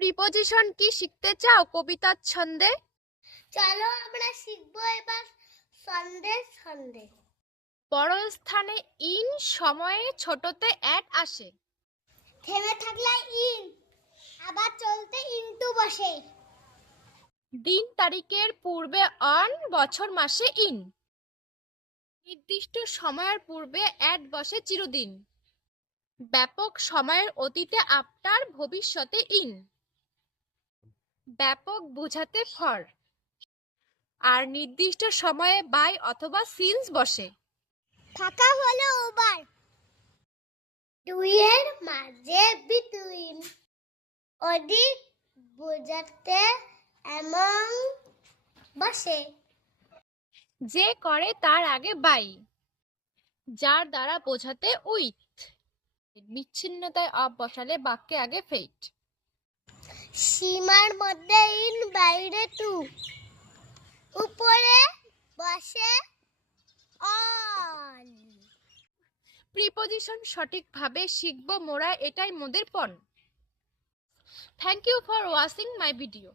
Preposition কি শিখতে চাও কবিতার ছন্দে? চলো আমরা শিখবো এবার ছন্দের ছন্দে। বড় স্থানে ইন, সময়ে ছোটতে অ্যাট আসে। থেমে থাকলে ইন, আবার চলতে ইনটু বসে। দিন তারিখের পূর্বে অন, বছর মাসে ইন। নির্দিষ্ট সময়ের পূর্বে অ্যাট বসে চিরদিন। ব্যাপক সময়ের অতীতে আফটার, ভবিষ্যতে ইন। ব্যাপক বোঝাতে ফর, আর নির্দিষ্ট সময়ে বাই অথবা সিন্স বসে। ফাঁকা হলো ওভার, দুইয়ের মাঝে বিটুইন। অধিক বোঝাতে এমন বসে। যে করে তার আগে বাই, যার দ্বারা বোঝাতে উইথ। বিচ্ছিন্নতায় অফ বসালে বাক্যে আগে ফেইট। সীমার মধ্যে ইন, বাইরে টু, উপরে বসে অন। প্রিপোজিশন সঠিকভাবে শিখবো মোরা, এটাই মোদের পণ। Thank you for watching my video.